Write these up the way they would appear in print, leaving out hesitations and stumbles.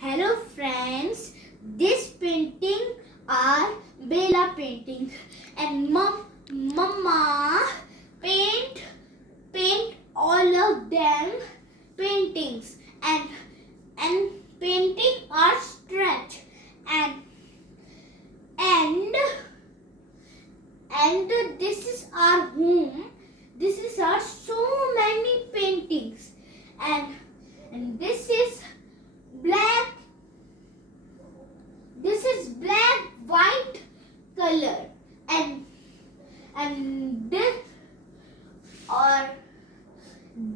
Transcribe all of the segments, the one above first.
Hello friends, this painting are Bela painting and mama paint all of them paintings and painting are stretch and and this is our home. This is our so many paintings and this is black. This is black white color and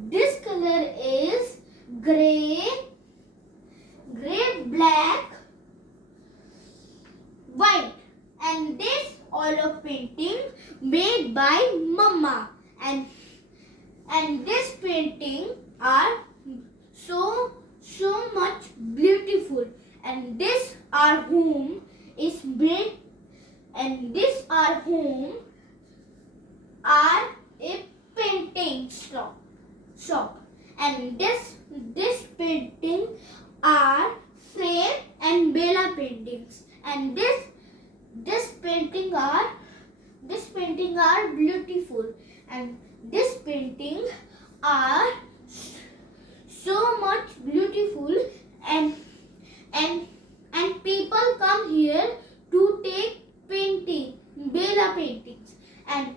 this color is gray black white, and this all of painting made by mama and this painting are so much beautiful, and this our home is made, and this our home are a painting shop and this painting are frame and Bela paintings, and this painting are beautiful, and this painting are so much beautiful, and people come here to take painting Bela paintings, and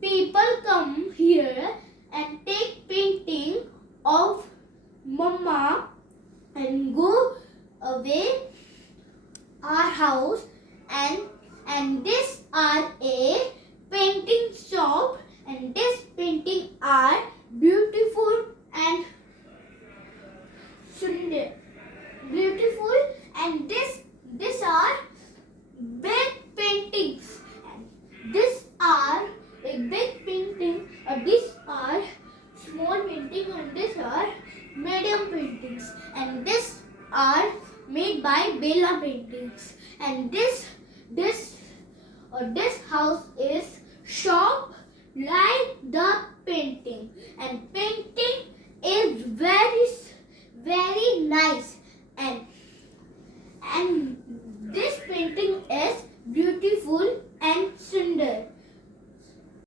people come here and take painting of mama and go away our house, and this are a painting shop, and this painting are beautiful and beautiful, and this are big paintings, and this are a big painting, these are small painting, and these are medium paintings, and this are made by Bela paintings, and this house is shop like the painting, and painting is very nice.